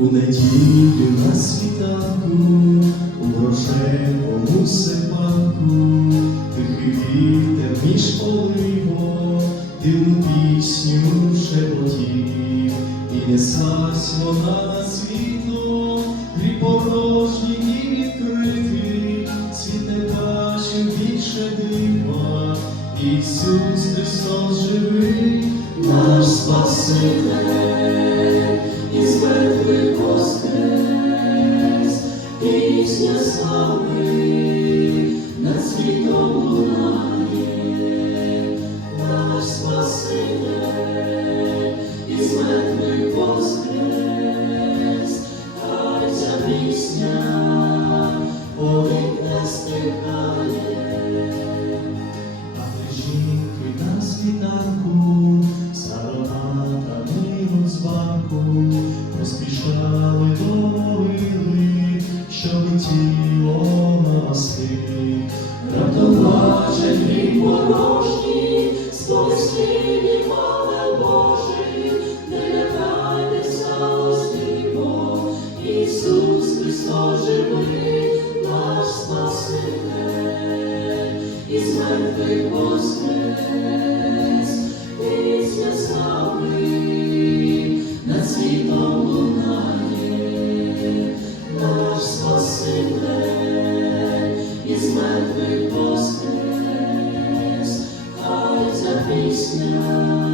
У неділю на світанку, у рожевому серпанку, тихий вітер між оливо, дивну пісню шепотів, і неслась вона на світло, дві порожні пісня слави над світом лунає, наш Спаситель, із мертвих воскрес, хай ця пісня повік не стихає. На світанку, староната милу з банку, поспішали із мертвих воскрес, пісня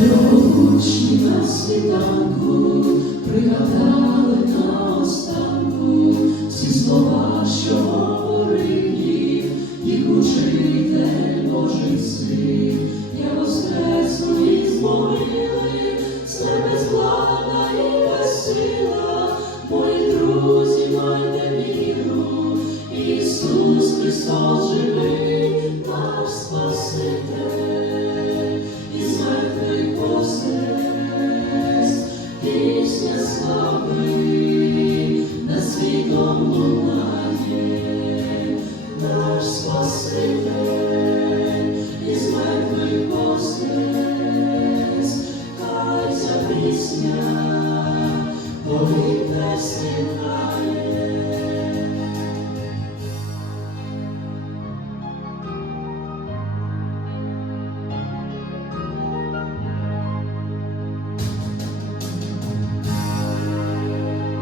Дорогучі на світанку пригадали на останку всі слова, що говорив їх, їх учитель Божий син. Я воскресну із могили, з небес влада і безсила, мої друзі, майте віру, Ісус Христос живий,